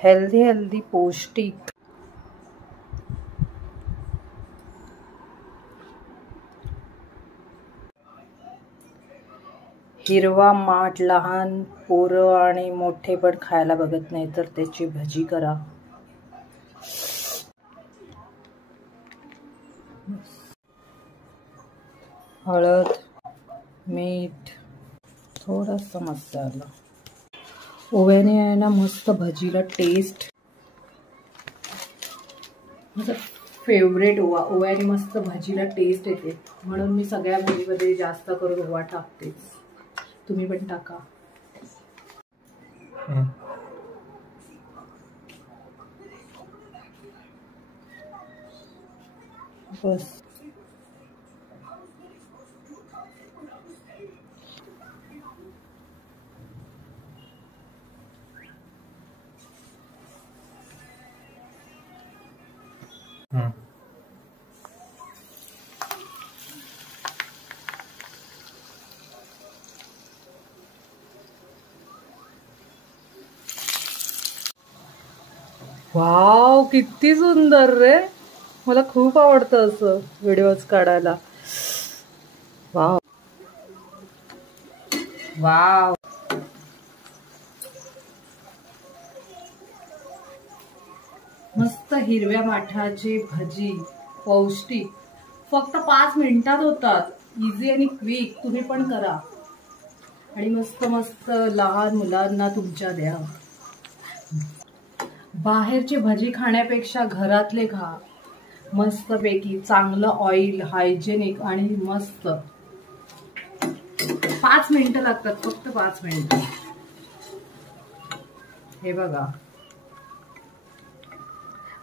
Healthy healthy पौष्टिक। हिरवा माठ लहान पोरं आणि मोठे पण खायला बघत नाही, तर त्याची भजी करा। हळद, मीठ, थोडासा मसाला। ओव्याने आहे ना मस्त भजीला टेस्ट। माझा फेवरेट ओवा, ओव्याने मस्त भजीला टेस्ट येते, म्हणून मी सगळ्या भजीमध्ये जास्त करून ओवा टाकतेच। तुम्ही पण टाका। बस वाव, किती सुंदर रे। मला खूप आवडतं असं व्हिडिओज काढायला। वाव वाव, मस्त हिरव्या माठाची भजी, पौष्टिक, फक्त 5 मिनिटात होतात। इझी आणि क्विक, तुम्ही पण करा आणि मस्त मस्त लहान मुलांना तुमच्या द्या। बाहेरची भजी खाण्यापेक्षा घरातले खा, मस्तपैकी चांगलं ऑइल, हायजेनिक आणि मस्त। 5 मिनिटं लागतात, फक्त 5 मिनिटं। हे बघा,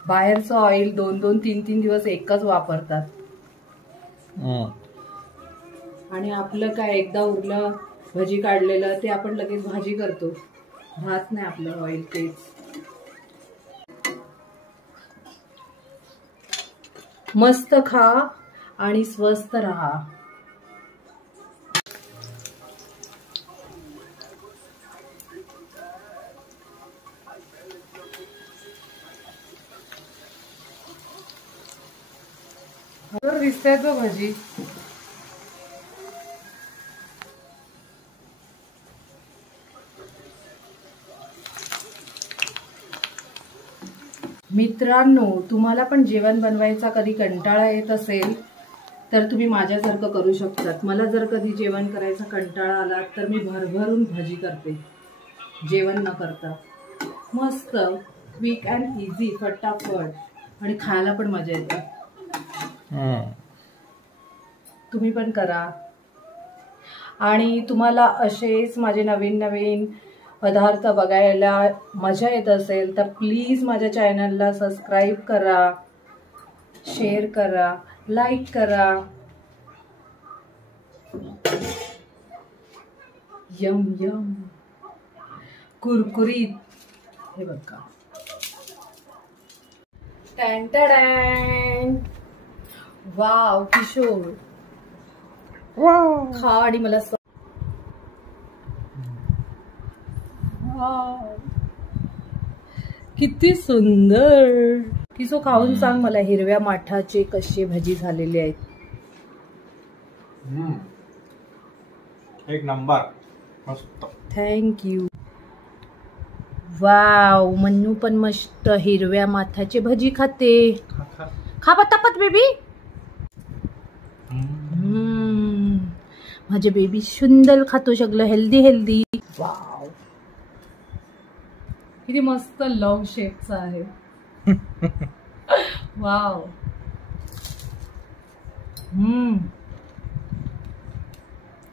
बाहेरचं ऑइल 2-2, 3-3 दिवस एकच वापरतात, आणि आपलं काय, एकदा उरलं भजी काढलेलं ते आपण लगेच भाजी करतो, राहत नाही आपलं ऑइल तेच। मस्त खा आणि स्वस्थ राहा। दिसते तो भजी। मित्रांनो, तुम्हाला पण जेवण बनवायचा कधी कंटाळा येत असेल तर तुम्ही माझ्यासारखं करू शकतात। मला जर कधी जेवण करायचा कंटाळा आला तर मी भरभरून भजी करते, जेवण न करता। मस्त क्विक अँड इझी, फटाफट, आणि खायला पण मजा येते। तुम्ही पण करा। आणि तुम्हाला असेच माझे नवीन नवीन पदार्थ बघायला मजा येत असेल तर प्लीज माझ्या चॅनलला सबस्क्राईब करा, शेअर करा, लाईक करा। यम यम, कुरकुरीत, हे बघा। टॅन टॅन, वाव किशोर, खा आणि मला किती सुंदर। किसो खाऊन सांग मला हिरव्या माठाचे कसे भजी झालेले आहेत। एक नंबर, मस्त। Thank you. वाव, मन्नू पण मस्त हिरव्या माठाचे भजी खाते। खा पटापट बेबी। माझे बेबी सुंदर खातो सगळं हेल्दी हेल्दी। वाव, किती मस्त लव शेपचा आहे। वाव,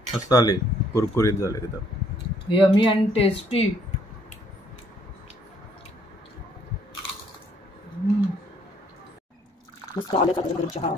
मस्त आले, कुरकुरीत झाले एकदम, यमी अँड टेस्टी। मस्त आले चहा।